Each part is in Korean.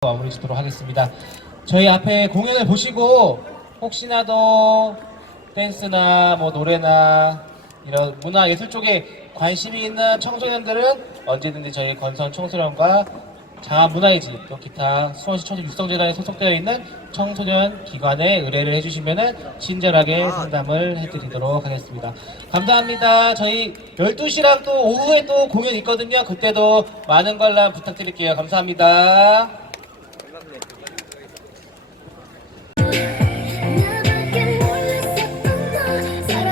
마무리 짓도록 하겠습니다. 저희 앞에 공연을 보시고 혹시나도 댄스나 뭐 노래나 이런 문화 예술 쪽에 관심이 있는 청소년들은 언제든지 저희 건선 청소년과 장안 문화의 집, 또 기타 수원시 청소 육성재단에 소속되어 있는 청소년 기관에 의뢰를 해주시면은 친절하게 상담을 해드리도록 하겠습니다. 감사합니다. 저희 12시랑 또 오후에 또 공연 있거든요. 그때도 많은 관람 부탁드릴게요. 감사합니다.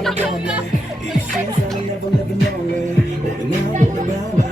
never, never know. It seems I never, never know. Rolling.